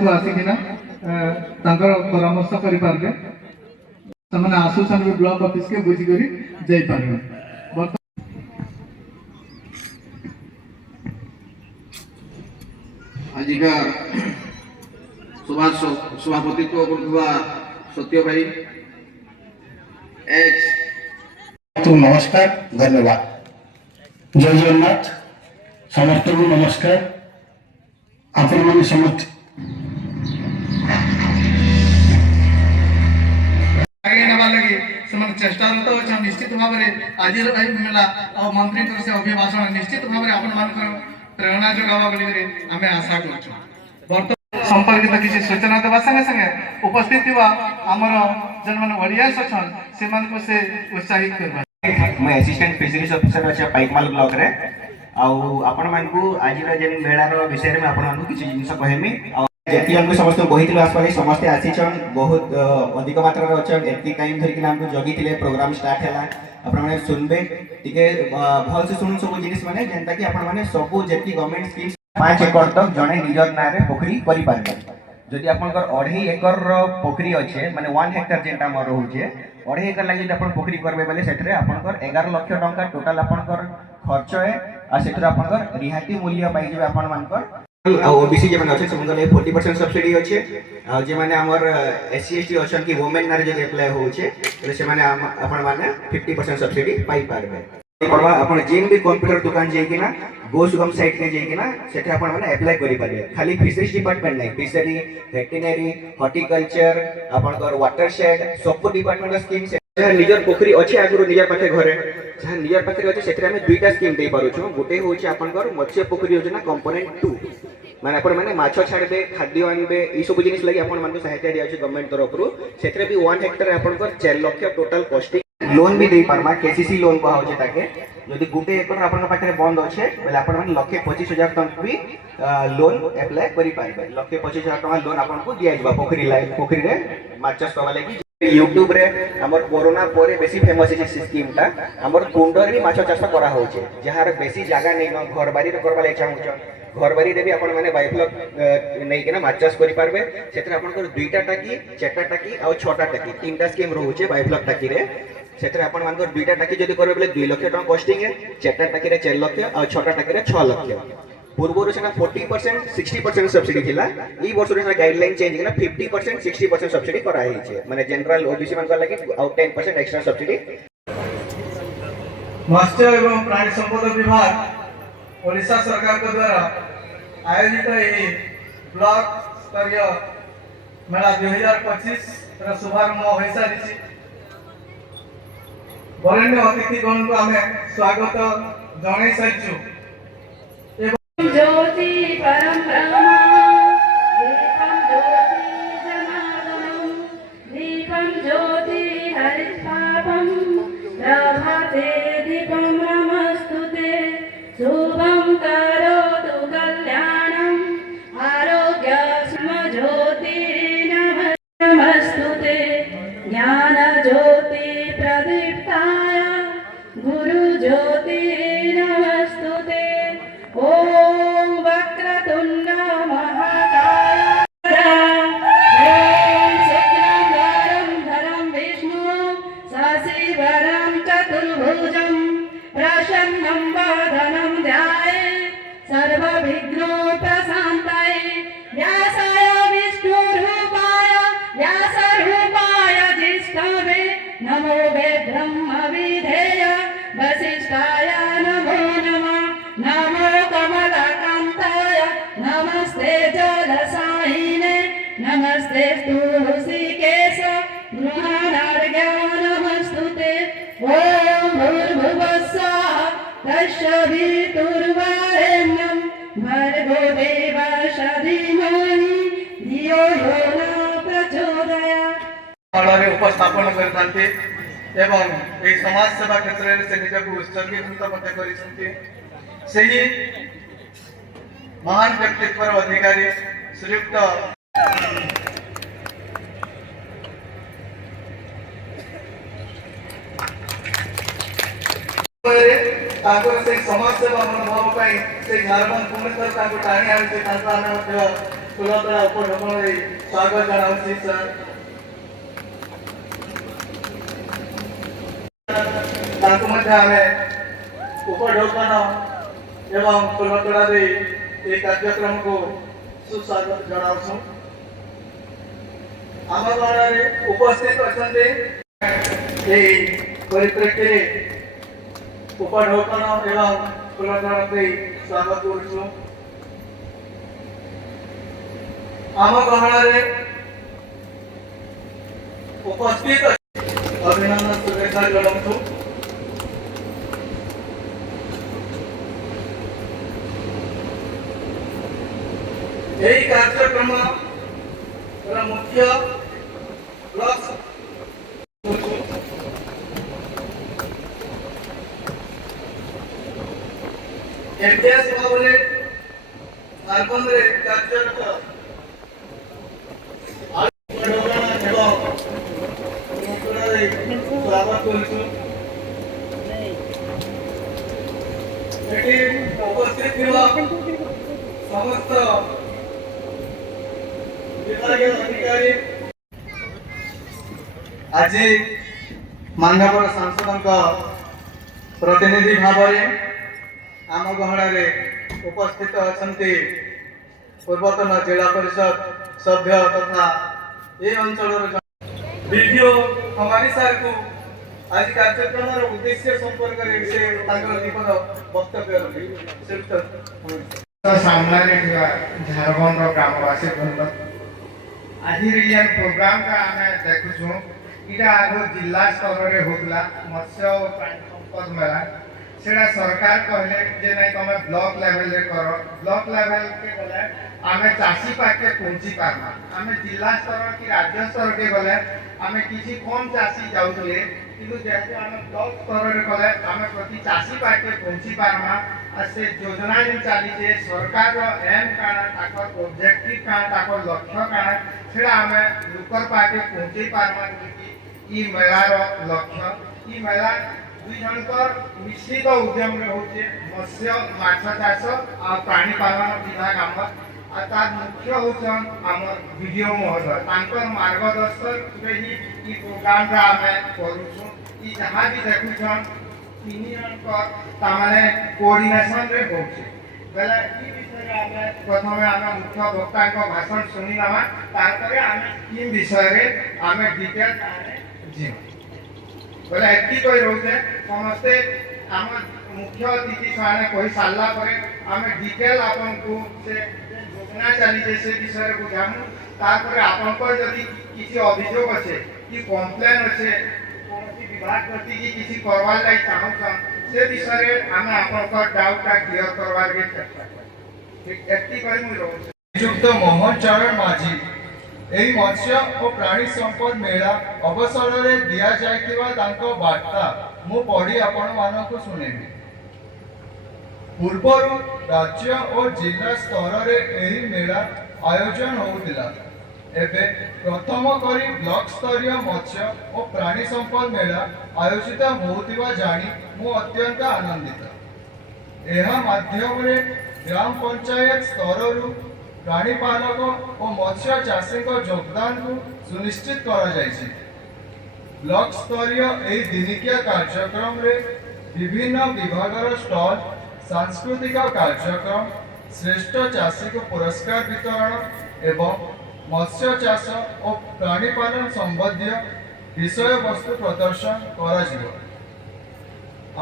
को आसिकिना परामर्श करें से आसुसन भी ब्लॉक ऑफिस के बुझिक जापर आजिका सभापतित्व करथुवा सत्य भाई एच तो नमस्कार धन्यवाद जय जगन्नाथ समस्त को नमस्कार आपण माने समस्त आगे नबा लगी समान चेष्टारत अच्छा निश्चित भाव में आज मेला और मंत्री से अभिभाषण निश्चित भाव में आपण मान प्रेरणा जगावा बोली आम आशा कर संपर्कित किसी सूचना देवा संगे संगे उपस्थित आमर जन मान ओडियास अछन से उत्साहित करबा मैं असिस्टेंट फिशरीज ऑफिसर अच्छा पाइकमाल ब्लॉक रे आउ आपण मानकू आज जेन मेलार विषय में आपण मानकू किछि जिंस कहमी जेति हमको समस्त बहित आसपाले समस्त आसीछन बहुत अधिक मात्रा रे अछन एति टाइम धरि कि हमको जगिथिले प्रोग्राम स्टार्ट हैला आपण माने सुनबे टिके भल से सुन सब जिनिस माने जेंता कि आपण माने सब जेति गवर्नमेंट स्कीम्स 5 एकड़ तक जणे निजर नारे पोखरी करि पारबे जदि आपनकर 2.5 एकड़ पोखरी अच्छे माने 1 हेक्टर जेंटा मोर होचे 2.5 एकड़ लागि जदि आपण पोखरी करबे बेले सेठरे आपनकर 11 लाख टंका टोटल आपनकर खर्च है आ सेठरे आपनकर रिहाती मूल्य पाइ जेबे आपण मानकर आ ओबीसी जे माने अच्छे समंगले 40% सब्सिडी अच्छे आ जे माने हमर एससी एसटी अछन कि वुमेन नारे जे अप्लाई होचे ले से माने आपण माने 50% सब्सिडी पाइ पारबे पड़वा अपन जेन भी कंप्यूटर दुकान जाई किना गो सुगम साइट के जाई किना सेठे आपण माने अप्लाई करि पारे खाली फिशरीज डिपार्टमेंट नै फिशरी वेटरनरी हॉर्टिकल्चर आपनकर वाटरशेड सब डिपार्टमेंट स्कीम से निजर पोखरी अछि आगुरो निजर पाखे घरे जहां निजर पाखे अछि सेठरे हमें दुईटा स्कीम दे पारो छु गोटे होछि आपनकर मत्स्य पोखरी योजना कंपोनेंट 2 माने आपण माने माछो छाड़बे खाद्य आनबे ई सब जिनिस लागि आपण माने सहायता दिया अछि गवर्नमेंट तरफ रु सेठरे भी 1 हेक्टर आपनकर 4 लाख टोटल कॉस्टिंग लोन भी दे पारमा केसीसी लोन को होचे ताके यदि गुटे एकड़ आपन पाखे बंद अच्छे बेले आपण माने 1,25,000 तक भी लोन अप्लाई करि पारबे 1,25,000 टका लोन आपन को दिया जबा पोखरी रे माछ चाष करबा लागि यूट्यूब रे हमर कोरोना परे बेसी फेमस है स्कीम ता हमर कुंडर भी माछ चाष करा होचे जहार बेसी जागा नै न घर बारी रे करबा लागि चाहू घर बारी रे भी आपण माने बायोफ्लॉक नै केना माछ चाष करि पारबे सेतरे आपण को दुईटा टाकी चारटा टाकी आ छटा टाकी तीनटा स्कीम रहउचे बायोफ्लॉक टाकी रे सेतरे आपण मानकर दुईटा टाकी जदि करबे बेले 2 लाख टका कॉस्टिंग है चारटा टाकी रे 4 लाख और छटा टाकी रे 6 लाख पूर्व सेना 40% 60% सब्सिडी थिला ई वर्ष रे गाइडलाइन चेंज केना 50% 60% सब्सिडी करा हे छै माने जनरल ओबीसी मान लागि आउट 10% एक्स्ट्रा सब्सिडी मत्स्य एवं प्राणी संपदा विभाग ओडिशा सरकार के द्वारा आयोजित ए ब्लॉक स्तरीय मेला 2025 रा शुभारंभ होई सारिछि बरेण्य अतिथिगण को आम स्वागत जन सारी ज्योति परम ब्रह्म दीपम ज्योति जनार्दनम दीपम ज्योति हरिपापम प्रभाते दीपम नमस्तुते शुभम करोतु कल्याणम आरोग्य स्म ज्योति नमस्तुते ज्ञान ज्योति प्रदीप्ताय गुरु ज्योति नमस्तुते ओम वक्रतुंड महाकाय ओम शुक्लांबरं धरं विष्णु शशिवरं चतुर्भुजं प्रसन्नं वदनं ध्यायेत् सर्वविघ्नोपशान्तये व्यासाय विष्णुरूपाय व्यासरूपाय जिष्णवे नमो वे ब्रह्मविधेय वसिष्ठाय नमो नमः नमो कमलाकान्ताय नमस्ते जलसायिने नमस्ते तुलसीकेश गृहाणार्घ्य नमस्तुते ॐ भूर्भुवस्सुः तस्सवितुर्वरेण्यं भर्गो देवस्य धीमहि धियो यो न प्रचोदयात् उपस्थापन करते एवं ए समाज सेवा क्षेत्र से निजक उत्सर्गीकृत मध्य करिसंती सही महान व्यक्तित्व अधिकारी श्रीयुक्त से समाज सेवा मनोभाव से झारखंड पुणे टाणी आनी ଫୁଲତୋଡ଼ା ଉପଢୌକନରେ ସ୍ୱାଗତ ଜଣାଉଛି ସାର୍। ତାଙ୍କୁ ମଧ୍ୟ ଆମେ ଉପଢୌକନ ଏବଂ ଫୁଲତୋଡ଼ା ଦେଇ ଏହି କାର୍ଯ୍ୟକ୍ରମକୁ ସୁସ୍ୱାଗତ ଜଣାଉଛୁ। ଆମ ଗଣରେ ଉପସ୍ଥିତ ଅଛନ୍ତି ଏହି ପରିପ୍ରେକ୍ଷୀରେ ଉପଢୌକନ ଏବଂ ଫୁଲତୋଡ଼ା ଦେଇ ସ୍ୱାଗତ କରୁଛୁ। ଆମ ଗହଣରେ ଉପସ୍ଥିତ ଅଭିନନ୍ଦନ ଶୁଭେଚ୍ଛା ଜଣାଉଛୁ। ଏହି କାର୍ଯ୍ୟକ୍ରମର ମୁଖ୍ୟ ବ୍ଲକ ଏମ୍ଟିଆର୍ ସଭାବେଳେ ଝାରଖଣ୍ଡରେ କାର୍ଯ୍ୟରତ ସ୍ୱାଗତ କରୁଛୁ। ଏଠି ଉପସ୍ଥିତ ଥିବା ସମସ୍ତ ବିଭାଗୀୟ ଅଧିକାରୀ ଆଜି ମାନ୍ୟବର ସାଂସଦଙ୍କ ପ୍ରତିନିଧି ଭାବରେ ଆମ ଗହଣରେ ଉପସ୍ଥିତ ଅଛନ୍ତି ପୂର୍ବତନ ଜିଲ୍ଲା ପରିଷଦ ସଭ୍ୟ ତଥା ଏ ଅଞ୍ଚଳର ବିଡିଓ ହମାରି ସାର୍କୁ ଆଜି କାର୍ଯ୍ୟକ୍ରମର ଉଦ୍ଦେଶ୍ୟ ସମ୍ପର୍କରେ ସେ ତାଙ୍କର ଦୀପଦ ବକ୍ତବ୍ୟ ରଖିବେ। ସାମ୍ନାରେ ଥିବା ଝାରଖଣ୍ଡର ଗ୍ରାମବାସୀ ବୃନ୍ଦ ଆଜି ଯେନ୍ ପ୍ରୋଗ୍ରାମଟା ଆମେ ଦେଖୁଛୁ ଏଇଟା ଆଗ ଜିଲ୍ଲା ସ୍ତରରେ ହେଉଥିଲା ମତ୍ସ୍ୟ ଓ ପ୍ରାଣୀ ସମ୍ପଦ ମେଳା। ସେଟା ସରକାର କହିଲେ ଯେ ନାଇଁ ତମେ ବ୍ଲକ ଲେଭେଲରେ କର। ବ୍ଲକ ଲେଭେଲକେ ଗଲେ ଆମେ ଚାଷୀ ପାଖେ ପହଞ୍ଚି ପାରମା। ଆମେ ଜିଲ୍ଲା ସ୍ତର କି ରାଜ୍ୟ ସ୍ତରକେ ଗଲେ ଆମେ କିଛି କମ୍ ଚାଷୀ ଯାଉଥିଲେ, କିନ୍ତୁ ଯେହେତୁ ଆମେ ବ୍ଲକ ସ୍ତରରେ ଗଲେ ଆମେ ପ୍ରତି ଚାଷୀ ପାଖେ ପହଞ୍ଚି ପାରମା। আর সে যোজনা যেন চালিছে সরকারর এম কাଣା তাকর অবজেক্টিভ কাଣା তাকর লক্ষ্য কাଣା সেটা আমি লোকর পাখে পৌঁছাই পারমা কি ই মেলার লক্ষ্য। ই মেলা দুই জনকর মিশ্রিত উদ্যমরে হচ্ছে মৎস্য মাছ চাষ আর প্রাণী পালন বিভাগ আমার। আর তার মুখ্য হচ্ছেন আমার বিডিও মহোদয়। তাঁকর মার্গদর্শকরে হি ই প্রোগ্রামটা আমি করুছু। ই যাহা বি দেখুছন ତିନି ଜଣଙ୍କ ତାମାନେ କୋଅର୍ଡିନେସନରେ ହଉଛି ବେଲେ ଇ ବିଷୟରେ ଆମେ ପ୍ରଥମେ ଆମେ ମୁଖ୍ୟ ବକ୍ତାଙ୍କ ଭାଷଣ ଶୁଣି ନେବା, ତାପରେ ଆମେ ସ୍କିମ୍ ବିଷୟରେ ଆମେ ଡିଟେଲ ତାହେଲେ ଯିବା। ବେଲେ ଏତିକି କହି ରହୁଛେ ସମସ୍ତେ ଆମ ମୁଖ୍ୟ ଅତିଥି ସେମାନେ କହି ସାରିଲା ପରେ ଆମେ ଡିଟେଲ ଆପଣଙ୍କୁ ସେ ଯୋଜନା ଚାଲିଛେ ସେ ବିଷୟରେ ବୁଝାମୁ। ତାପରେ ଆପଣଙ୍କର ଯଦି କିଛି ଅଭିଯୋଗ ଅଛେ କି କମ୍ପ୍ଲେନ୍ ଅଛେ କୌଣସି ବିଭାଗ ପ୍ରତି କିଛି କରବାର୍ ଲାଗି ଚାହୁଁଛନ୍ ସେ ବିଷୟରେ ଆମେ ଆପଣଙ୍କର ଡାଉଟଟା କ୍ଲିୟର କରବାର୍କେ ଚେଷ୍ଟା କରିବୁ। ଏତିକି କହି ମୁଁ ରହୁଛି। ଶ୍ରୀଯୁକ୍ତ ମୋହନ ଚରଣ ମାଝୀ ଏହି ମତ୍ସ୍ୟ ଓ ପ୍ରାଣୀ ସମ୍ପଦ ମେଳା ଅବସରରେ ଦିଆଯାଇଥିବା ତାଙ୍କ ବାର୍ତ୍ତା ମୁଁ ପଢ଼ି ଆପଣମାନଙ୍କୁ ଶୁଣେଇବି। ପୂର୍ବରୁ ରାଜ୍ୟ ଓ ଜିଲ୍ଲା ସ୍ତରରେ ଏହି ମେଳା ଆୟୋଜନ ହେଉଥିଲା। ଏବେ ପ୍ରଥମ କରି ବ୍ଲକ ସ୍ତରୀୟ ମତ୍ସ୍ୟ ଓ ପ୍ରାଣୀ ସମ୍ପଦ ମେଳା ଆୟୋଜିତ ହେଉଥିବା ଜାଣି ମୁଁ ଅତ୍ୟନ୍ତ ଆନନ୍ଦିତ। ଏହା ମାଧ୍ୟମରେ ଗ୍ରାମ ପଞ୍ଚାୟତ ସ୍ତରରୁ ପ୍ରାଣୀପାଳକ ଓ ମତ୍ସ୍ୟ ଚାଷୀଙ୍କ ଯୋଗଦାନକୁ ସୁନିଶ୍ଚିତ କରାଯାଇଛି। ବ୍ଲକ ସ୍ତରୀୟ ଏହି ଦିନିକିଆ କାର୍ଯ୍ୟକ୍ରମରେ ବିଭିନ୍ନ ବିଭାଗର ଷ୍ଟଲ, ସାଂସ୍କୃତିକ କାର୍ଯ୍ୟକ୍ରମ, ଶ୍ରେଷ୍ଠ ଚାଷୀଙ୍କୁ ପୁରସ୍କାର ବିତରଣ ଏବଂ ମତ୍ସ୍ୟ ଚାଷ ଓ ପ୍ରାଣୀପାଳନ ସମ୍ବନ୍ଧୀୟ ବିଷୟବସ୍ତୁ ପ୍ରଦର୍ଶନ କରାଯିବ।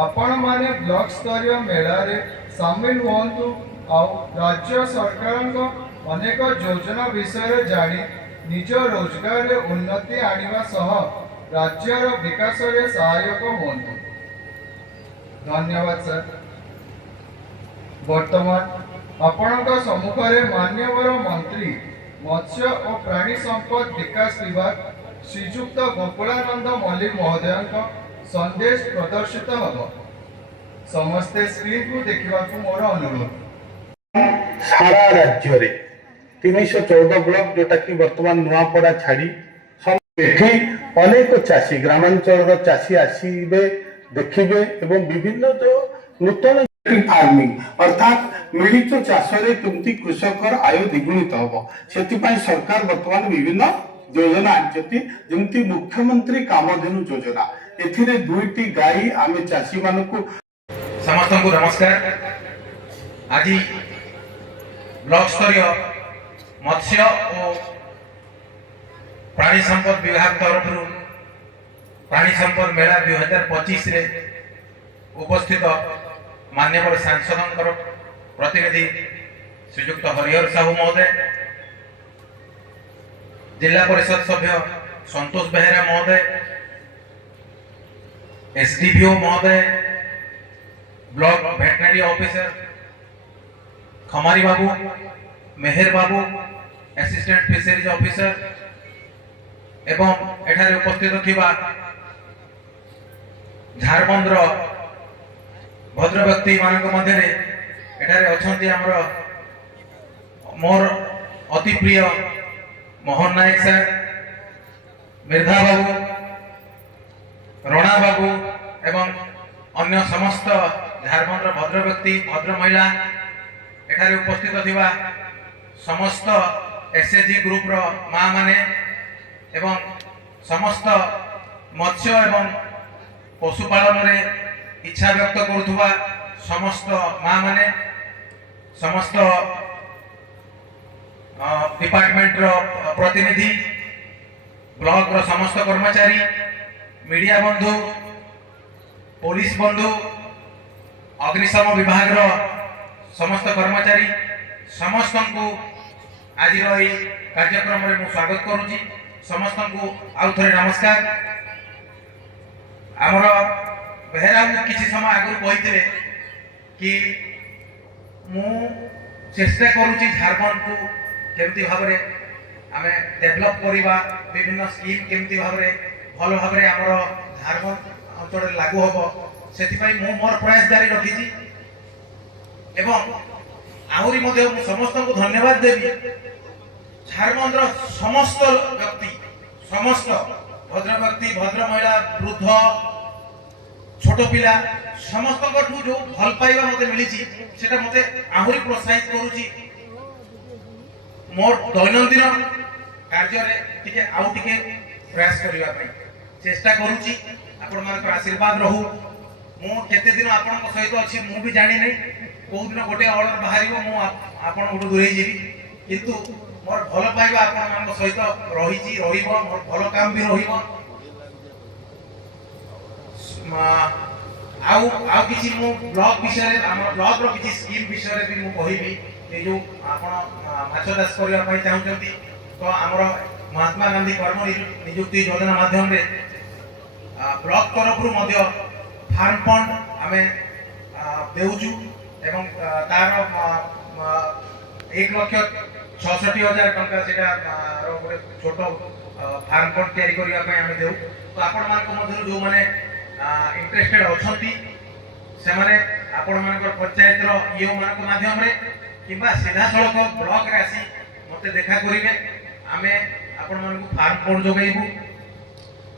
ଆପଣମାନେ ବ୍ଲକ ସ୍ତରୀୟ ମେଳାରେ ସାମିଲ ହୁଅନ୍ତୁ ଆଉ ରାଜ୍ୟ ସରକାରଙ୍କ ଅନେକ ଯୋଜନା ବିଷୟରେ ଜାଣି ନିଜ ରୋଜଗାରରେ ଉନ୍ନତି ଆଣିବା ସହ ରାଜ୍ୟର ବିକାଶରେ ସହାୟକ ହୁଅନ୍ତୁ। ଧନ୍ୟବାଦ ସାର୍। ବର୍ତ୍ତମାନ ଆପଣଙ୍କ ସମ୍ମୁଖରେ ମାନ୍ୟବର ମନ୍ତ୍ରୀ ମତ୍ସ୍ୟ ଓ ପ୍ରାଣୀ ସମ୍ପଦ ବିକାଶ ବିଭାଗ ଶ୍ରୀଯୁକ୍ତ ଗୋକୁଳାନନ୍ଦ ମଲ୍ଲିକ ମହୋଦୟଙ୍କ ସନ୍ଦେଶ ପ୍ରଦର୍ଶିତ ହେବ। ସମସ୍ତେ ସ୍କ୍ରିନ୍କୁ ଦେଖିବାକୁ ମୋର ଅନୁରୋଧ। সারা রাজ্যরে 314 ব্লক যেটাকি বর্তমান নূয়াপড়া ছাড়ি এটি অনেক চাষী গ্রামাঞ্চলর চাষী আসবে দেখবে এবং বিভিন্ন নূতন फार्मिंग अर्थात मिलित चाष केमती कृषकर आय द्विगुणित हम से सरकार बर्तमान विभिन्न योजना आनी जमी मुख्यमंत्री कामधेनु योजना एथिरे 2टी गाई आम चाषी मान समस्त को नमस्कार। आज ब्लॉक स्तरीय मत्स्य और प्राणी संपद विभाग तरफ प्राणी संपद मेला 2025 रे उपस्थित माननीय सांसद प्रतिनिधि श्रीयुक्त हरिहर साहू महोदय, जिला परिषद सभ्य संतोष बेहेरा महोदय, एसडीपीओ महोदय, ब्लॉक वेटनरी ऑफिसर खमारी बाबू, मेहर बाबू, असिस्टेंट फिशरीज ऑफिसर एवं एठारे उपस्थित थिबा झारखंड भद्र व्यक्ति मानक मध्य एठारे अछंती हमर मोर अति प्रिय मोहन नायक सर, मिर्धा बाबू, रणा बाबू एवं अन्य समस्त झारखंड भद्र व्यक्ति भद्र महिला एठारे उपस्थित थिबा समस्त एसएचजी ग्रुप रो माँ माने एवं समस्त मत्स्य एवं पशुपालन रे इच्छा व्यक्त करुवा समस्त माँ माने समस्त डिपार्टमेंट रो प्रतिनिधि ब्लॉक रो समस्त कर्मचारी मीडिया बंधु पुलिस बंधु अग्निशम विभाग रो समस्त कर्मचारी समस्त को आज कार्यक्रम में मुझे स्वागत करुच्ची। समस्त को आउ थे नमस्कार। आमर बेहेरा किसी समय आगु कही कि मु चेष्टा करुच्ची झारखंड को केमती भाव आम डेभलप करवा विभिन्न स्कीम केमती भाव भल भाव आमर झारखंड अंचल लागू हम से मोर प्रयास जारी रखी एवं आहरी समस्त को धन्यवाद देवी। झारखंड समस्त व्यक्ति समस्त भद्र व्यक्ति भद्र महिला वृद्ध छोट पिला समस्त जो भल पाइबा मते मिली सेटा मते आहरी प्रोत्साहित करूची मोर दैनंदिन कार्य रे टिके आउ टिके प्रयास करबा पई चेष्टा करूची। आपण मानकर आशीर्वाद रहू। मु केते दिन आपण सहित अछि मु भी जानि नै को दिन गोटे ऑर्डर बाहरिबो मु आपण गोटे दूरे जेबी किंतु मोर भल पाइबा आपण मान सहित रहिची रहिबो मोर भल काम भी रहिबो। आउ आउ किछि मु ब्लॉक विषय रे हमर ब्लॉक रो किछि स्कीम विषय रे भी मु कहिबी ए जो आपण माछ दास करिया पई चाहउछंती तो हमर महात्मा गांधी कर्म नियुक्ति योजना माध्यम रे ब्लॉक तरफ रु मध्य फार्म फंड आमे देउछु एवं तार 1,66,000 टंका सेटा गोटे छोट फार्म फंड तैयारी करिया पई आमे देउ। तो आपण मान को मध्य जो माने इंटरेस्टेड अछंती से माने आपण मान को पंचायत रो ईओ मान को माध्यम रे किबा सीधा सड़क ब्लॉक रे आसी मते देखा करिवे आमे आपण मान को फार्म फंड जोगैबु।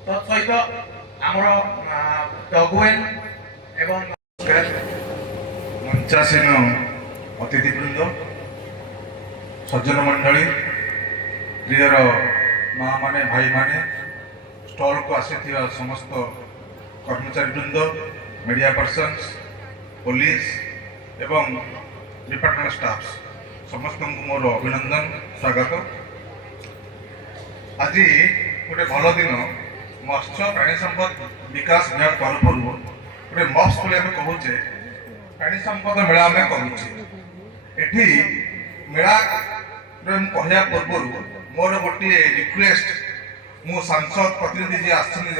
तो सहित हमर डगवेल एवं मंचासीन अतिथिवृंद सज्जन मंडली प्रियर माँ माने भाई माने स्टॉल को आसी समस्त कर्मचारी वृंद मीडिया पर्सन्स पुलिस एवं डिपार्टमेंट स्टाफ्स समस्त को मोर अभिनंदन स्वागत। आज गोटे भल दिन मत्स्य प्राणी संपद विकास विभाग तरफ गोटे मप्स बोली आम कहूचे प्राणी संपद मेला आम करुचे एठी मेला कहया पूर्व मोर गोटे रिक्वेस्ट मु सांसद प्रतिनिधि जी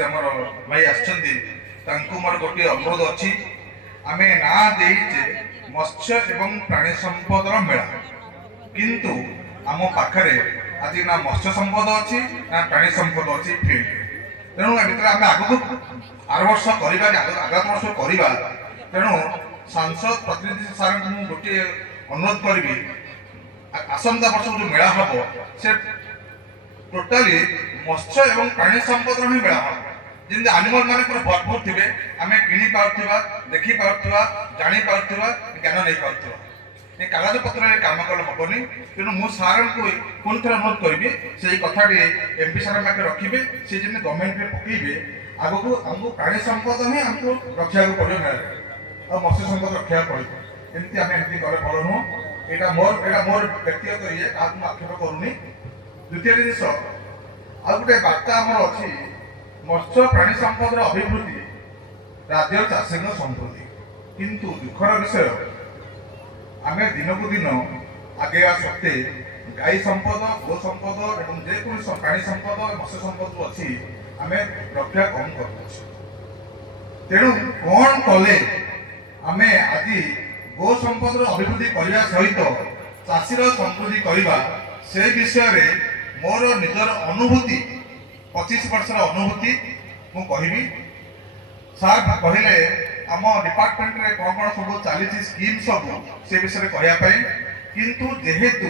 आमर भाई आसो मोर गोटे अनुरोध अच्छी आम ना देचे मत्स्य एवं प्राणी संपद मेला किंतु आम पाखरे आज ना मत्स्य संपद अच्छी ना प्राणी संपद अच्छी फील्ड तेणु भितर आम आगू आर वर्ष आगामी वर्ष करवा तेणु सांसद प्रतिनिधि सार को गोटे अनुरोध करी आसंता वर्ष जो मेला हम से टोटाली मत्स्य एवं प्राणी संपद ही मेला हम ଯେମିତି ଆନିମଲ ମାନେ ପୁରା ଭରପୁର ଥିବେ, ଆମେ କିଣି ପାରୁଥିବା, ଦେଖି ପାରୁଥିବା, ଜାଣି ପାରୁଥିବା, ଜ୍ଞାନ ନେଇ ପାରୁଥିବା। ଏ କାଗଜ ପତ୍ରରେ କାମ କଲେ ହବନି। ତେଣୁ ମୁଁ ସାର୍ଙ୍କୁ ପୁଣି ଥରେ ଅନୁରୋଧ କରିବି ସେଇ କଥାଟି MP ସାର୍ ପାଖରେ ରଖିବେ। ସେ ଯେମିତି ଗଭର୍ଣ୍ଣମେଣ୍ଟରେ ପକେଇବେ, ଆଗକୁ ଆମକୁ ପ୍ରାଣୀ ସମ୍ପଦ ହିଁ ଆମକୁ ରଖିବାକୁ ପଡ଼ିବ ମେଳାରେ, ଆଉ ମତ୍ସ୍ୟ ସମ୍ପଦ ରଖିବାକୁ ପଡ଼ିବ। ଏମିତି କଲେ ଭଲ ନୁହଁ। ଏଇଟା ମୋର ବ୍ୟକ୍ତିଗତ ଇଏ, କାହାକୁ ମୁଁ ଆକ୍ଷେପ କରୁନି। ଦ୍ୱିତୀୟ ଜିନିଷ, ଆଉ ଗୋଟେ ବାର୍ତ୍ତା ଆମର ଅଛି, ମତ୍ସ୍ୟ ପ୍ରାଣୀ ସମ୍ପଦର ଅଭିବୃଦ୍ଧି ରାଜ୍ୟର ଚାଷୀଙ୍କ ସମୃଦ୍ଧି। କିନ୍ତୁ ଦୁଃଖର ବିଷୟ, ଆମେ ଦିନକୁ ଦିନ ଆଗେଇବା ସତ୍ତ୍ୱେ ଗାଈ ସମ୍ପଦ, ଗୋ ସମ୍ପଦ ଏବଂ ଯେକୌଣସି ପ୍ରାଣୀ ସମ୍ପଦ, ମତ୍ସ୍ୟ ସମ୍ପଦ ଅଛି ଆମେ ରକ୍ଷା କମ୍ କରୁଛୁ। ତେଣୁ କ'ଣ କଲେ ଆମେ ଆଜି ଗୋ ସମ୍ପଦର ଅଭିବୃଦ୍ଧି କରିବା ସହିତ ଚାଷୀର ସମୃଦ୍ଧି କରିବା, ସେ ବିଷୟରେ ମୋର ନିଜର ଅନୁଭୂତି, 25 ବର୍ଷର ଅନୁଭୂତି ମୁଁ କହିବି। ସାର୍ କହିଲେ ଆମ ଡିପାର୍ଟମେଣ୍ଟରେ କ'ଣ ସବୁ ଚାଲିଛି ସ୍କିମ୍ ସବୁ, ସେ ବିଷୟରେ କହିବା ପାଇଁ। କିନ୍ତୁ ଯେହେତୁ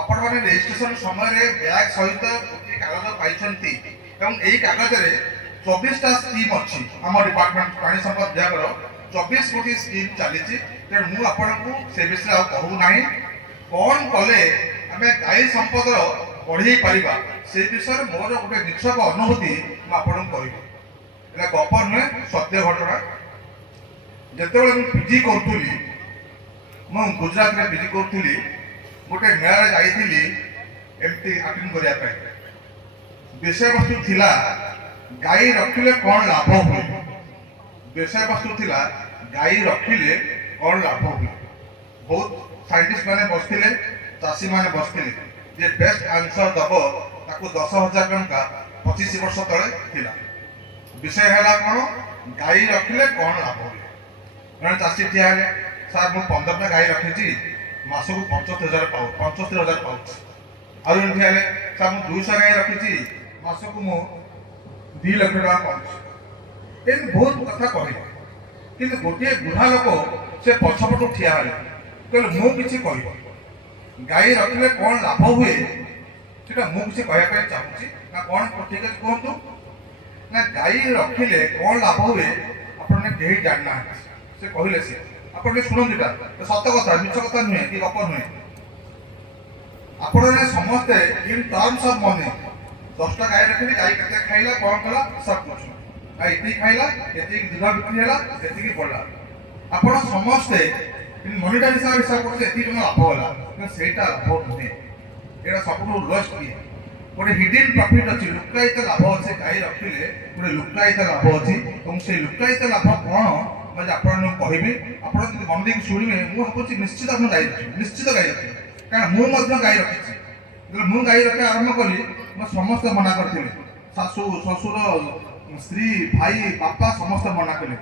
ଆପଣମାନେ ରେଜିଷ୍ଟ୍ରେସନ ସମୟରେ ବ୍ୟାଗ୍ ସହିତ ଗୋଟିଏ କାଗଜ ପାଇଛନ୍ତି ଏବଂ ଏହି କାଗଜରେ 24ଟା ସ୍କିମ୍ ଅଛି। ଆମ ଡିପାର୍ଟମେଣ୍ଟ ପ୍ରାଣୀ ସମ୍ପଦ ବିଭାଗର 24 ଗୋଟି ସ୍କିମ୍ ଚାଲିଛି। ତେଣୁ ମୁଁ ଆପଣଙ୍କୁ ସେ ବିଷୟରେ ଆଉ କହୁ ନାହିଁ। କ'ଣ କଲେ ଆମେ ଗାଈ ସମ୍ପଦ ବଢ଼େଇ ପାରିବା, ସେ ବିଷୟରେ ମୋର ଗୋଟେ ନିଛକ ଅନୁଭୂତି ମୁଁ ଆପଣଙ୍କୁ କହିବି। ଏଇଟା ଗପ ନୁହେଁ, ସତ୍ୟ ଘଟଣା। ଯେତେବେଳେ ମୁଁ ପିଜି କରୁଥିଲି, ମୁଁ ଗୁଜରାଟରେ ପିଜି କରୁଥିଲି, ଗୋଟେ ମେଳାରେ ଯାଇଥିଲି ଏମିତି ଆଟେଣ୍ଡ କରିବା ପାଇଁ। ବିଷୟବସ୍ତୁ ଥିଲା ଗାଈ ରଖିଲେ କ'ଣ ଲାଭ ହୁଏ। ବିଷୟବସ୍ତୁ ଥିଲା ଗାଈ ରଖିଲେ କ'ଣ ଲାଭ ହୁଏ। ବହୁତ ସାଇଣ୍ଟିଷ୍ଟ ମାନେ ବସିଥିଲେ, ଚାଷୀମାନେ ବସିଥିଲେ। ଯେ ବେଷ୍ଟ ଆନ୍ସର ଦେବ ତାକୁ 10,000 ଟଙ୍କା 25 ବର୍ଷ ତଳେ ଥିଲା। ବିଷୟ ହେଲା କ'ଣ, ଗାଈ ରଖିଲେ କ'ଣ ଲାଭ ହୁଏ। ଜଣେ ଚାଷୀ ଠିଆ ହେଲେ, ସାର୍ ମୁଁ 15ଟା ଗାଈ ରଖିଛି, ମାସକୁ 75,000 ପାଉଛି। ଆଉ ଜଣେ ଠିଆ ହେଲେ, ସାର୍ ମୁଁ 200 ଗାଈ ରଖିଛି, ମାସକୁ ମୁଁ 2 ଲକ୍ଷ ଟଙ୍କା ପାଉଛି। ଏମିତି ବହୁତ କଥା କହିଲେ। କିନ୍ତୁ ଗୋଟିଏ ବୁଢ଼ା ଲୋକ ସେ ପଛପଟୁ ଠିଆ ହେଲେ, କହିଲେ ମୁଁ କିଛି କହିବ, ଗାଈ ରଖିଲେ କ'ଣ ଲାଭ ହୁଏ ସେଟା ମୁଁ କିଛି କହିବା ପାଇଁ ଚାହୁଁଛି। ନା କ'ଣ, ଠିକ ଅଛି କୁହନ୍ତୁ। ନା ଗାଈ ରଖିଲେ କ'ଣ ଲାଭ ହୁଏ ଆପଣ କେହି ଜାଣିନାହାନ୍ତି। ସେ କହିଲେ, ସେ ଆପଣ ଟିକେ ଶୁଣନ୍ତୁ, ଏଇଟା ସତ କଥା, ମିଛ କଥା ନୁହେଁ କି ଗପ ନୁହେଁ। ଆପଣମାନେ ସମସ୍ତେ ଇନ୍ ଟର୍ମସ୍ ଅଫ୍ ମନି, 10ଟା ଗାଈ ରଖିଲେ ଗାଈ କେତେ ଖାଇଲା, କ'ଣ କଲା, ହିସାବ କରୁଛୁ। ଗାଈ ଏତିକି ଖାଇଲା, ଏତିକି ଦୁଧ ବିକ୍ରି ହେଲା, ଏତିକି ପଡ଼ିଲା। ଆପଣ ସମସ୍ତେ ମନିଟାରୀ ହିସାବରେ ହିସାବ କରୁଛି, ଏତିକି ଟଙ୍କା ଲାଭ ହେଲା। କିନ୍ତୁ ସେଇଟା ଲାଭ ନୁହେଁ। ଏଇଟା ସବୁଠୁ ଲସ୍ ଇଏ। ଗୋଟେ ହିଡେନ୍ ପ୍ରଫିଟ୍ ଅଛି, ଲୁକାୟିତ ଲାଭ ଅଛି। ଗାଈ ରଖିଲେ ଗୋଟେ ଲୁକାୟିତ ଲାଭ ଅଛି। ଏବଂ ସେଇ ଲୁକାୟିତ ଲାଭ କ'ଣ ଆପଣଙ୍କୁ କହିବି। ଆପଣ ଯଦି ମନ ଦେଇକି ଶୁଣିବେ, ମୁଁ ଭାବୁଛି ନିଶ୍ଚିତ ଆପଣ ଗାଈ ରଖିବେ, ନିଶ୍ଚିତ ଗାଈ ରଖିବେ। କାରଣ ମୁଁ ମଧ୍ୟ ଗାଈ ରଖିଛି। ଯେତେବେଳେ ମୁଁ ଗାଈ ରଖିବା ଆରମ୍ଭ କଲି, ମୁଁ ସମସ୍ତେ ମନା କରିଥିଲେ। ଶାଶୁ, ଶ୍ୱଶୁର, ସ୍ତ୍ରୀ, ଭାଇ, ବାପା ସମସ୍ତେ ମନା କଲେ।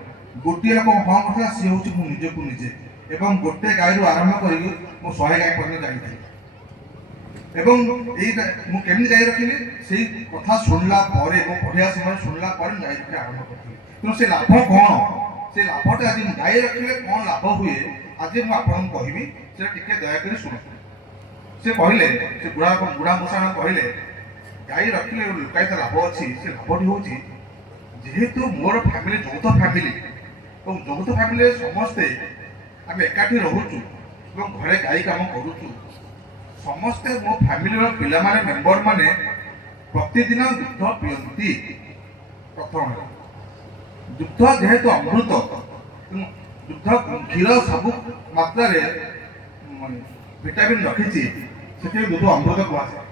ଗୋଟିଏ ଲୋକ ହଁ କରିଥିଲା, ସିଏ ହେଉଛି ମୁଁ ନିଜକୁ ନିଜେ। ଏବଂ ଗୋଟେ ଗାଈରୁ ଆରମ୍ଭ କରିକି ମୁଁ 100 ଗାଈ ପର୍ଯ୍ୟନ୍ତ ଜାଣିଥିଲି। ଏବଂ ଏଇଟା ମୁଁ କେମିତି ଗାଈ ରଖିଲି, ସେଇ କଥା ଶୁଣିଲା ପରେ, ମୁଁ ପଢ଼ିବା ସମୟରେ ଶୁଣିଲା ପରେ ମୁଁ ଗାଈ ରଖିବା ଆରମ୍ଭ କରିଥିଲି। ତେଣୁ ସେ ଲାଭ କ'ଣ, ସେ ଲାଭଟା ଆଜି ଗାଈ ରଖିଲେ କ'ଣ ଲାଭ ହୁଏ, ଆଜି ମୁଁ ଆପଣଙ୍କୁ କହିବି। ସେଟା ଟିକେ ଦୟାକରି ଶୁଣନ୍ତୁ। ସେ କହିଲେ, ସେ ବୁଢ଼ା ମୂଷାଣ କହିଲେ, ଗାଈ ରଖିଲେ ଗୋଟେ ଲୁକାୟିତ ଲାଭ ଅଛି। ସେ ଲାଭଟି ହେଉଛି, ଯେହେତୁ ମୋର ଫ୍ୟାମିଲି ଯୌଥ ଫ୍ୟାମିଲି, ଏବଂ ଯୌଥ ଫ୍ୟାମିଲିରେ ସମସ୍ତେ ଆମେ ଏକାଠି ରହୁଛୁ ଏବଂ ଘରେ ଗାଈ କାମ କରୁଛୁ। ସମସ୍ତେ ମୋ ଫ୍ୟାମିଲିର ପିଲାମାନେ, ମେମ୍ବର ମାନେ ପ୍ରତିଦିନ ଦୁଗ୍ଧ ପିଅନ୍ତି। ପ୍ରଥମ ହେଲା, ଦୁଗ୍ଧ ଯେହେତୁ ଅମୃତ, ଦୁଗ୍ଧ କ୍ଷୀର ସବୁ ମାତ୍ରାରେ ଭିଟାମିନ୍ ରଖିଛି, ସେଥିପାଇଁ ଦୁଗ୍ଧ ଅମୃତ କୁହାଯାଏ।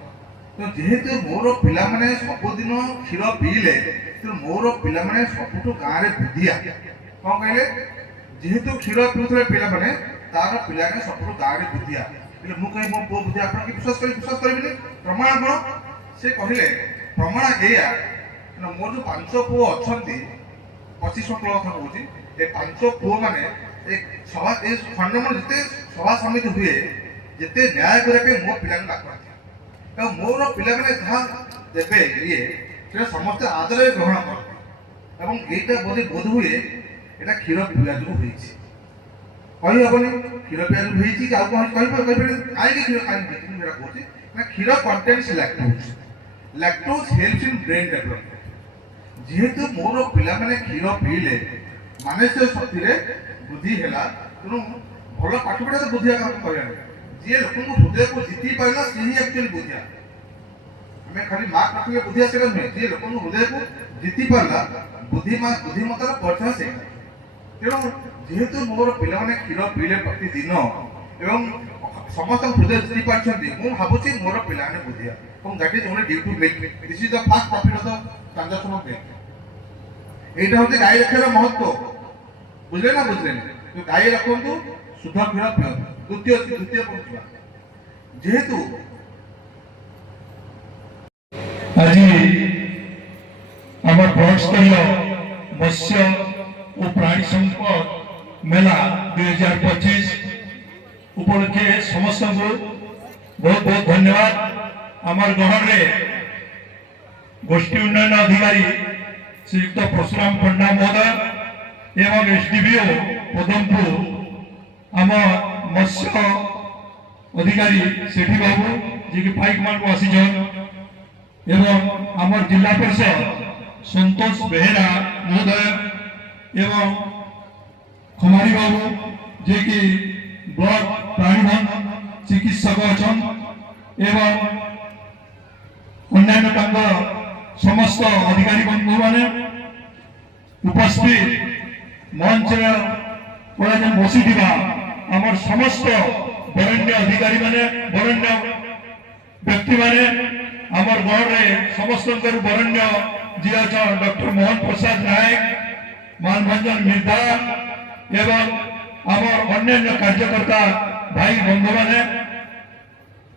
ତେଣୁ ଯେହେତୁ ମୋର ପିଲାମାନେ ସବୁଦିନ କ୍ଷୀର ପିଇଲେ, ତେଣୁ ମୋର ପିଲାମାନେ ସବୁଠୁ ଗାଁରେ ବୁଦ୍ଧିଆ। କ'ଣ କହିଲେ, ଯେହେତୁ କ୍ଷୀର ପିଉଥିଲେ ପିଲାମାନେ, ତାର ପିଲାମାନେ ସବୁଠୁ ଗାଁରେ ବୁଦ୍ଧିଆ। ହେଲେ ମୁଁ କହି ମୋ ପୁଅ ବୁଦ୍ଧିଆ, ଆପଣ କି ବିଶ୍ୱାସ କରିବେନି। ପ୍ରମାଣ କ'ଣ, ସେ କହିଲେ ପ୍ରମାଣ ଏଇଆ, ମୋର ଯେଉଁ 5 ପୁଅ ଅଛନ୍ତି, 25 ବର୍ଷ କଥା କହୁଛି, ଏ 5 ପୁଅ ମାନେ ଏ ଖଣ୍ଡମଣ୍ଡଳ ଯେତେ ସଭା ସମିତି ହୁଏ, ଯେତେ ନ୍ୟାୟ କରିବା ପାଇଁ ମୋ ପିଲାଙ୍କୁ ଡାକନ୍ତି। ଏବଂ ମୋର ପିଲାମାନେ ଯାହା ଦେବେ ଇଏ, ସେଟା ସମସ୍ତେ ଆଦରରେ ଗ୍ରହଣ କରନ୍ତି। ଏବଂ ଏଇଟା ବୋଧ ହୁଏ ଏଇଟା କ୍ଷୀର ପିଇବା ଯୋଗୁଁ ହେଇଛି। କହିହେବନି କ୍ଷୀର ପିଇବା ଯୋଗୁଁ ହେଇଛି କି ଆଉ କ'ଣ କହିପାରିବେ। କାହିଁକି କ୍ଷୀର କାହିଁକି ଏଇଟା କହୁଛି ନା, କ୍ଷୀର କଣ୍ଟେନ୍ସ lactose. Lactose helps in brain development. जेहेतु मोर पिला माने क्षीर पीले मानसिक शक्ति रे बुद्धि हैला तेणु भल पाठ पढ़ा तो बुद्धिया काम कर जी लोक हृदय को जीति पारा सी ही एक्चुअली बुद्धिया आम खाली मार्क रखिए बुद्धिया से नुहे जी लोक हृदय को जीति पारा बुद्धिमतार परिचय से तेणु जेहेतु मोर पिला माने क्षीर पीले प्रतिदिन एवं समस्त हृदय जीति पार्टी मुझे भावुँ मोर पिला बुद्धिया that is only due to milk this is the first profit of the transaction of milk एटा होते गाय रखार महत्व बुझले ना बुझले तो गाय रखु शुद्ध क्षीर पिंतु द्वितीय पहुंचवा जेहेतु आज आम ब्लॉक स्तरीय मत्स्य और प्राणी संपद मेला 2025 उपलक्षे समस्त को बहुत बहुत धन्यवाद आमर गहन में गोष्ठी उन्नयन अधिकारी श्रीयुक्त परशुराम पंडा महोदय एवं एसडीबीओ पदमपुर आम मत्स्य अधिकारी सेठी बाबू जी की पाइक मान को आसीचन एवं आमर जिला परिषद संतोष बेहेरा महोदय एवं खमारी बाबू जे कि ब्लॉक प्राणीधन चिकित्सक अच्छा एवं अन्य समस्त अधिकारी बंधु माने उपस्थित मंच बसी आमर समस्त बरण्य अधिकारी माने बरण्य व्यक्ति माने आमर गढ़ में समस्त बरण्य जी अच्छा डॉक्टर मोहन प्रसाद नायक मानभंजन मिर्धा एवं आमर अन्य कार्यकर्ता भाई बंधु माने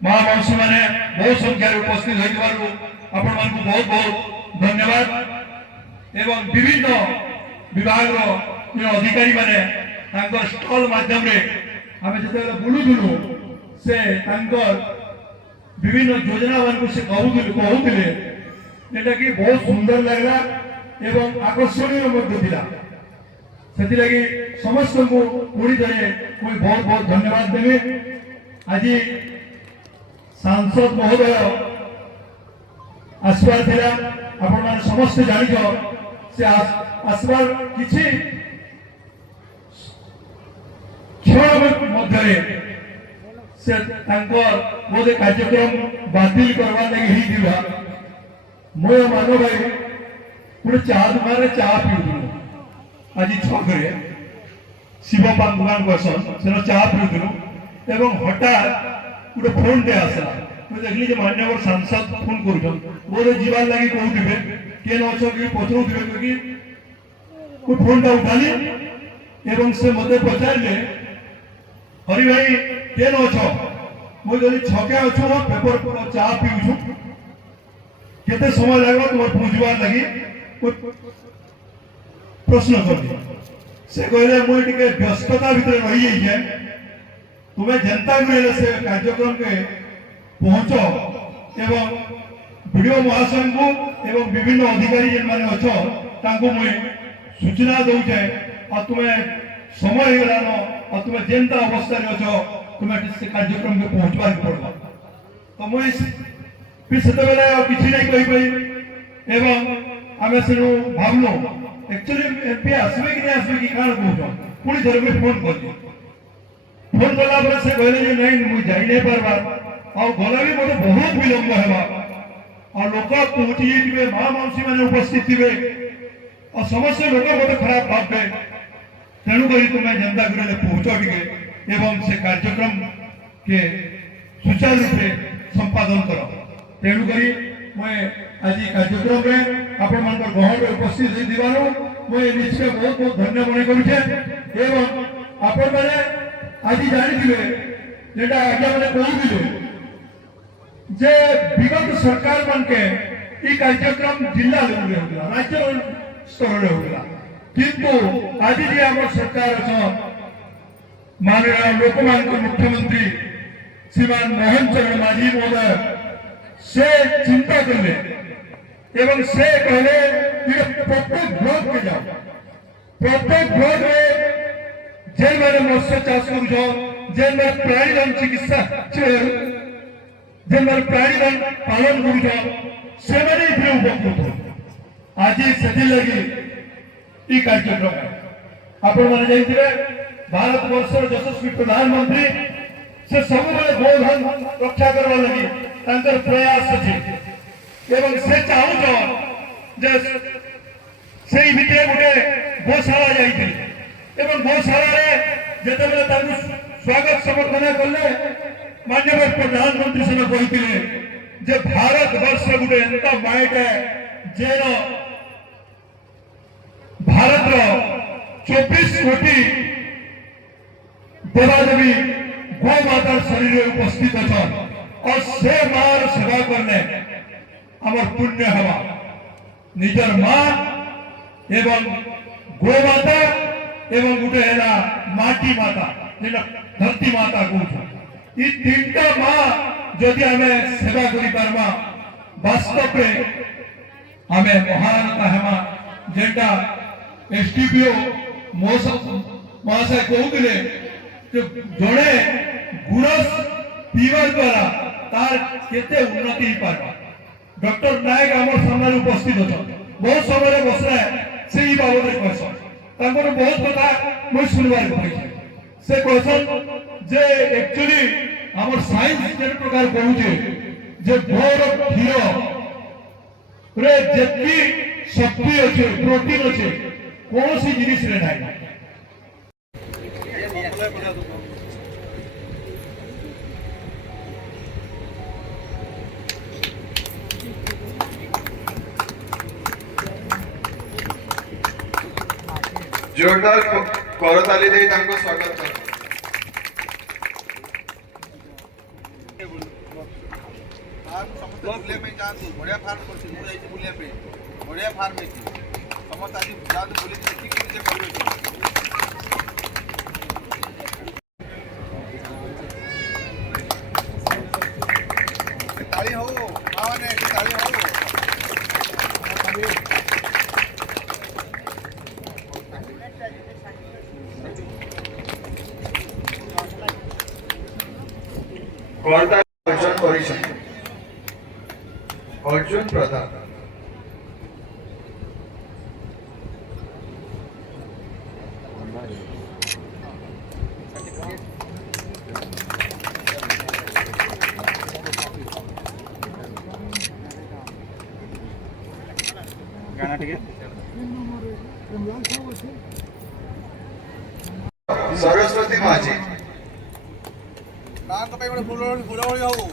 महामंशी माने बहुत संख्या उपस्थित होइबारु आपण मानकु बहुत बहुत धन्यवाद एवं विभिन्न विभाग रो अधिकारी माने तांकर स्टॉल माध्यम रे हमें जते बुलुदुलु से तांकर विभिन्न योजना मानकु से कहउतिले जेटा कि बहुत सुंदर लागला एवं आकर्षणीय मध्य थिला सेति लागि समस्त को पूरी तरह कोई बहुत बहुत धन्यवाद देबे आज सांसद महोदय आसबार थिला आपण माने समस्त जानिछो से आसबार किछि क्षण मध्यरे से तांकर मोदे कार्यक्रम बातिल करवा लागि ही दिबा मोय मानो भाई पुरे चाह दुकान रे चाह पिउदिनु आज छकरे शिव पान दुकान बसन सेनो चाह पिउदिनु एवं हठात गोटे फोन टे आसला मैं देखली जे मान्यवर सांसद फोन करूछन बोले जीवार लागि कहउथिबे केन अछो कि पचरउथिबे कि कोई फोन टा उठाली एवं से मते पचारले हरि भाई केन अछो मैं कहली छके अछो पेपर पर चाह पिउछु केते समय लागो तुमर पहुंचबार लागि कोई प्रश्न करली से कहले मैं टिके व्यस्तता भीतर रही जाय तुम्हें जनता मिले से कार्यक्रम के पहुंचो एवं वीडियो महाशय को एवं विभिन्न अधिकारी जेन माने अच्छो तांको मुई सूचना दउछे और तुम्हें समय हेलानो और तुम्हें जेनता अवस्था रे अच्छो तुम्हें से कार्यक्रम के पहुंचबार पड़बा तो मुई फिर सेते बेले किछि नै कहि पई एवं आमे सेनु भावलो एक्चुअली एमपी आसबे कि नै आसबे कि कान कहू पुणी थोड़े में फोन करली फोन कला पर से कहले जे नहीं मुई जाई नै परबा और गला भी मते बहुत विलंब हेबा और लोक पहुंची जिवे महामंशी माने उपस्थित थिबे और समस्त लोक मते खराब भाबबे तेणु करी तुम्हें जनता गृह पहुंचो टिके एवं से कार्यक्रम के सुचारू रूप से संपादन करो तेणु करी मैं आज कार्यक्रम में आपण मानकर गहन में उपस्थित दिवारो मैं निश्चय बहुत बहुत धन्य मने करूछे एवं आपण माने आज जानी दिले जेटा आज्ञा माने कोई दिले जे विगत सरकार मन के ई कार्यक्रम जिला लेवल रे होगा राज्य स्तर रे होगा किंतु आज जे हमर सरकार छ माननीय लोकमान के मुख्यमंत्री श्रीमान मोहन चरण मांझी महोदय से चिंता करले एवं से कहले कि प्रत्येक ब्लॉक के जाओ प्रत्येक ब्लॉक में जेन मैंने मत्स्य चाष कर जेन मैं प्राणीधन चिकित्सा जेन मैं प्राणीधन पालन कर से मैंने उपकृत हो आज से लगी ई कार्यक्रम आपण मैंने जाइए भारत वर्ष यशस्वी प्रधानमंत्री से सब गोधन रक्षा करवा लगी तांकर प्रयास अच्छे एवं से चाहून जे से भितर गोटे गोशाला जाइए एवं गोशाला जिते स्वागत समर्थना कले माननीय प्रधानमंत्री से कहते जे भारत वर्ष गोटे एंता माइट है जेन भारत 24 कोटी देवादेवी गो माता शरीर उपस्थित अच्छा और से मार सेवा करने आमर पुण्य हवा निजर माँ एवं गो माता एवं गोटे है माटी माता धरती माता कौन ये तीनटा माँ जदि आम सेवा कर वास्तव में आम महानता हेमा जेटा एसडीपीओ महाशय कहते जड़े गुरस पीवार द्वारा तार केते उन्नति पार्बा डॉक्टर नायक आम सामने उपस्थित अच्छा बहुत समय बसला से बाबद कहसन बहुत कथा मुझे सुनवार पाई से कहसन जे एक्चुअली आम साइंस जे प्रकार कहूचे जे भोर क्षीर रे जेतकी शक्ति अच्छे प्रोटीन अच्छे कौन सी जिनिस रे नाही जोरदार करताली दे स्वागत कर बढ़िया फार्म कर बढ़िया फार्म समस्त आज जात बोली ताली हो माने ताली हो अर्जुन कर अर्जुन प्रधान सरस्वती माझी ना तो भाई बुढ़ा हो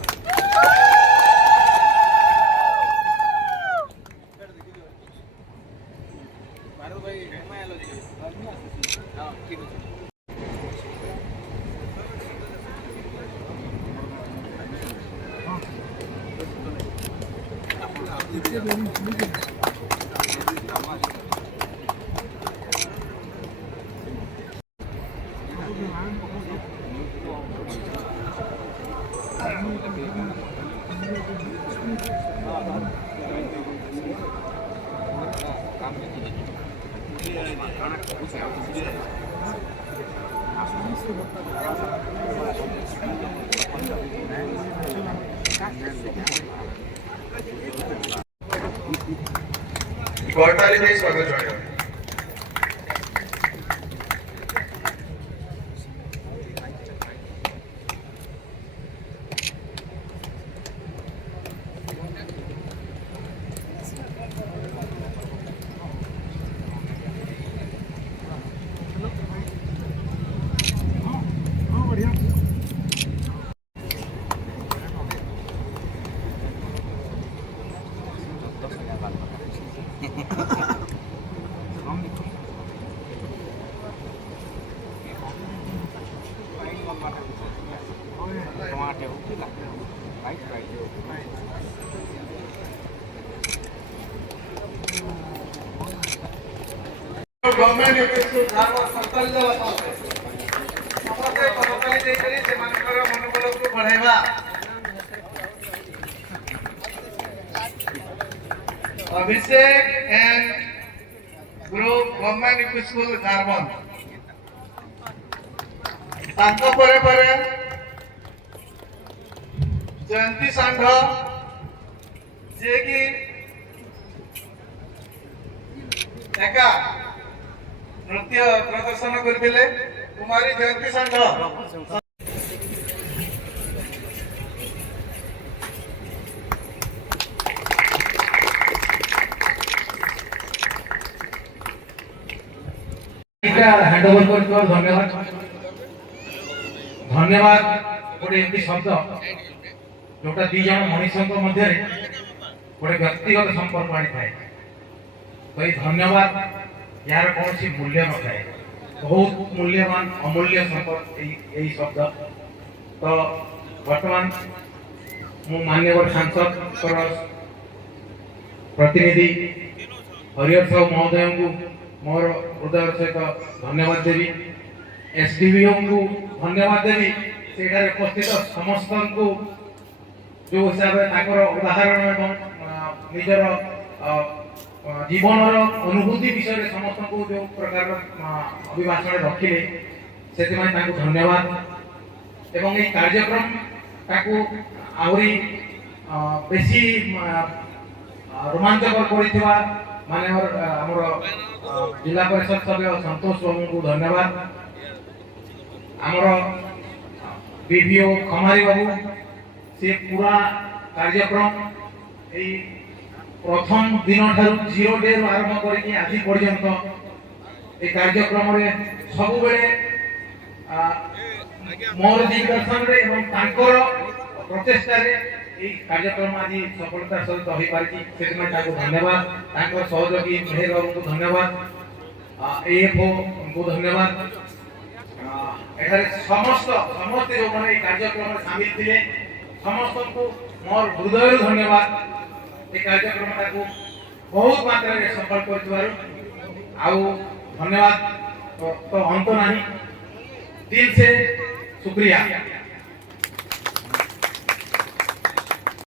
करताली दे स्वागत जणायो गवर्नमेंट ऑफिस धारवाड़ सरकार ले बताओ समस्त कर्मचारी दे करी से मानकर मनोबल को बढ़ाइबा Abhishek and group government school Dharwad तांको परे परे जयंती सांढ जे की एका नृत्य प्रदर्शन करथिले कुमारी जयंती संघ हैंड ओवर कर धन्यवाद धन्यवाद गोटे एमती शब्द जोटा दी जन मनुष्य मध्य गोटे व्यक्तिगत संपर्क आनी थाए तो ये धन्यवाद यार कौन सी मूल्य न थाए बहुत मूल्यवान अमूल्य संपर्क यही शब्द तो वर्तमान मु मान्यवर सांसद प्रतिनिधि हरिहर साहू महोदय को मोर हृदय सहित धन्यवाद देवी एसडीवीओ को धन्यवाद देवी सेठारे उपस्थित समस्त को जो हिसाब से उदाहरण एवं निजर जीवन अनुभूति विषय समस्त को जो प्रकार अभिभाषण रखिले से धन्यवाद एवं ये कार्यक्रम ताकू आहरी बेसी रोमांचकर करिथिबा माननीय आमर जिला परिषद सभ्य संतोष बाबू को धन्यवाद आमर बीडीओ खमारी बाबू से पूरा कार्यक्रम यही प्रथम दिन ठारू 0 डे आरंभ करके आज पर्यंत ये कार्यक्रम सब बेले मोर दिग्दर्शन एवं तांकर प्रचेष्टा कार्यक्रम आज सफलता सहित हो पारि धन्यवाद तांकर सहयोगी मेहर बाबू को धन्यवाद एएफओ को धन्यवाद एठारे समस्त जो माने कार्यक्रम शामिल थिले समस्त को मोर हृदय धन्यवाद ये कार्यक्रम को बहुत मात्रा रे सफल करथिबारु आउ धन्यवाद तो अंत नहीं दिल से शुक्रिया।